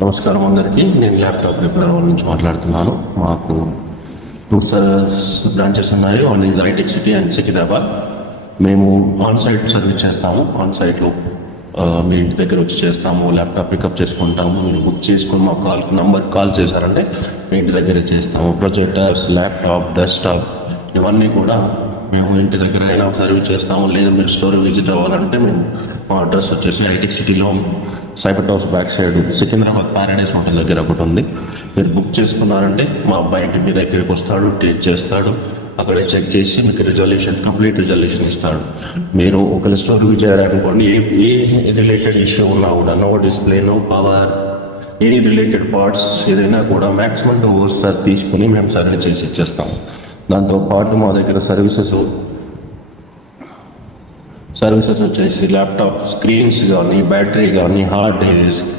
నమస్కారం అందరికీ. నేను ల్యాప్టాప్ రిపేర్ నుంచి మాట్లాడుతున్నాను. మాకు 2 బ్రాంచెస్ ఉన్నాయి. వన్ ఇస్ హైటెక్ సిటీ అండ్ సికింద్రాబాద్. మేము ఆన్ సైట్ సర్వీస్ చేస్తాము. ఆన్ సైట్లో మీ ఇంటి దగ్గర వచ్చి చేస్తాము. ల్యాప్టాప్ పికప్ చేసుకుంటాము. మీరు బుక్ చేసుకుని మా నంబర్ కాల్ చేశారంటే మీ ఇంటి దగ్గరే చేస్తాము. ప్రొజెక్టర్స్, ల్యాప్టాప్, డెస్క్టాప్ ఇవన్నీ కూడా మేము ఇంటి దగ్గర అయినా సర్వీస్ చేస్తాము. లేదా మీరు స్టోర్ విజిట్ అవ్వాలంటే మేము మా అడ్రస్ వచ్చేసి హైటెక్ సిటీలో cyber house back side Secunderabad Paradise hotel దగ్గర ఒకటి ఉంది. మీరు బుక్ చేసుకున్నారంటే మా అబ్బాయి ఇంటి మీ దగ్గరికి వస్తాడు, ట్రీట్ చేస్తాడు. అక్కడ చెక్ చేసి మీకు కంప్లీట్ రిజల్యూషన్ ఇస్తాడు. మీరు ఒకవేళ స్టోర్ విజిట్ చేయాలనుకోండి, ఏ రిలేటెడ్ ఇష్యూ ఉన్నా కూడా, నో డిస్ప్లే, నో పవర్, ఏ రిలేటెడ్ పార్ట్స్ ఏదైనా కూడా మ్యాక్సిమం 2 hours తీసుకుని మేము సర్వీస్ చేసి ఇచ్చేస్తాము. దాంతోపాటు మా దగ్గర సర్వీసెస్ వచ్చేసి ల్యాప్టాప్ స్క్రీన్స్ కానీ, బ్యాటరీ కానీ, hard disk,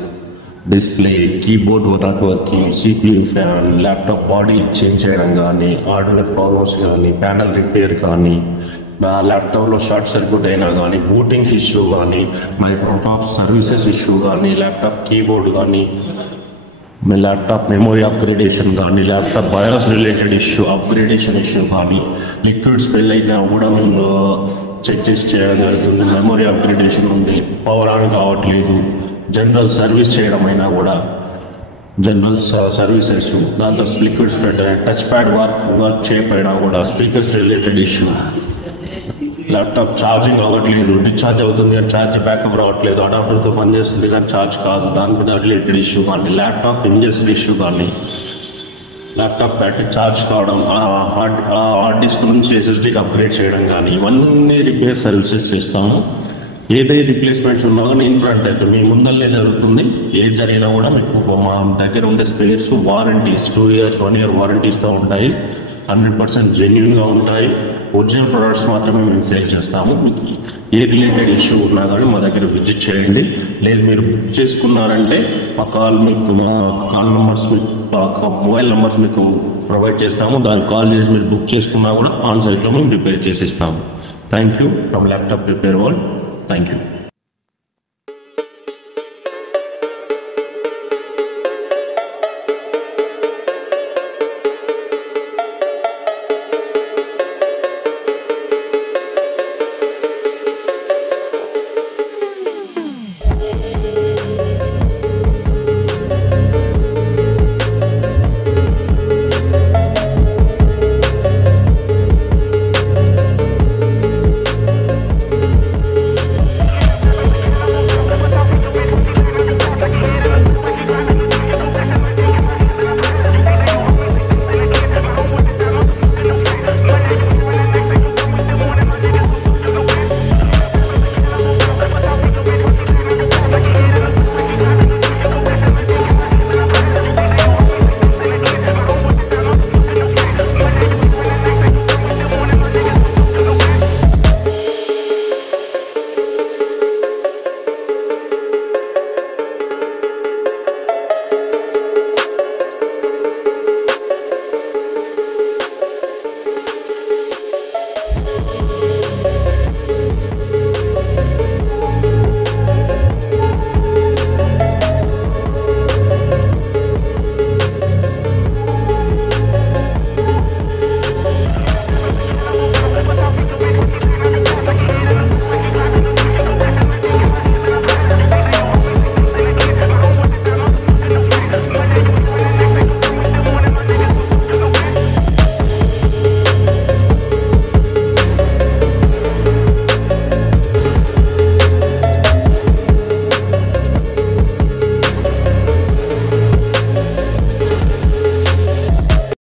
display, keyboard working, CPU fan, laptop body change చేయడం కానీ, హార్డ్వేర్ ప్రాబ్లమ్స్ కానీ, ప్యానల్ రిపేర్ కానీ, ల్యాప్టాప్లో షార్ట్ సర్క్యూట్ అయినా కానీ, బూటింగ్ ఇష్యూ కానీ, మైక్రోసాఫ్ట్ సర్వీసెస్ ఇష్యూ కానీ, ల్యాప్టాప్ కీబోర్డ్ కానీ, మీ ల్యాప్టాప్ మెమొరీ అప్గ్రేడేషన్ కానీ, laptop bias related upgradation issue కానీ, లిక్విడ్ స్పెల్ అయితే కూడా మేము చెక్ చేసి చేయడం జరుగుతుంది. మెమొరీ అప్గ్రేడేషన్ ఉంది, పవర్ ఆన్ కావట్లేదు, జనరల్ సర్వీస్ చేయడం అయినా కూడా జనరల్ సర్వీసెస్, దాంతో liquid spread touch pad work చేయకపోయినా కూడా speakers related issue, laptop charging అవ్వట్లేదు, డిశ్చార్జ్ అవుతుంది కానీ ఛార్జ్ బ్యాకప్ రావట్లేదు, అడాప్టర్తో పనిచేస్తుంది కానీ ఛార్జ్ కాదు, దానికి రిలేటెడ్ ఇష్యూ కానీ, ల్యాప్టాప్ ఇంజెస్డ్ ఇష్యూ కానీ, ల్యాప్టాప్ బ్యాటరీ ఛార్జ్ కావడం, హార్డ్ డిస్క్ నుంచి SSDకి అప్గ్రేడ్ చేయడం కానీ, ఇవన్నీ రిపేర్ సర్వీసెస్ చేస్తాము. ఏదైతే రిప్లేస్మెంట్స్ ఉన్నా కానీ ఇన్ఫ్రంట్ అయితే మీ ముందల్లే జరుగుతుంది. ఏది జరిగినా కూడా మీకు మా దగ్గర ఉండే స్పేర్స్ వారంటీస్ 2 years 1 year వారంటీస్తో ఉంటాయి. 100% జెన్యూన్గా ఉంటాయి. ఒరిజినల్ ప్రొడక్ట్స్ మాత్రమే మేము సేల్ చేస్తాము. ఏ రిలేటెడ్ ఇష్యూ ఉన్నా కానీ మా దగ్గర విజిట్ చేయండి. లేదు మీరు బుక్ చేసుకున్నారంటే మా కాల్ నెంబర్స్ మొబైల్ నెంబర్స్ మీకు ప్రొవైడ్ చేస్తాము. దానికి కాల్ చేసి మీరు బుక్ చేసుకున్నా కూడా ఆన్ సైట్లో మేము రిపేర్ చేసి ఇస్తాము. Thank you from laptop repair world. Thank you.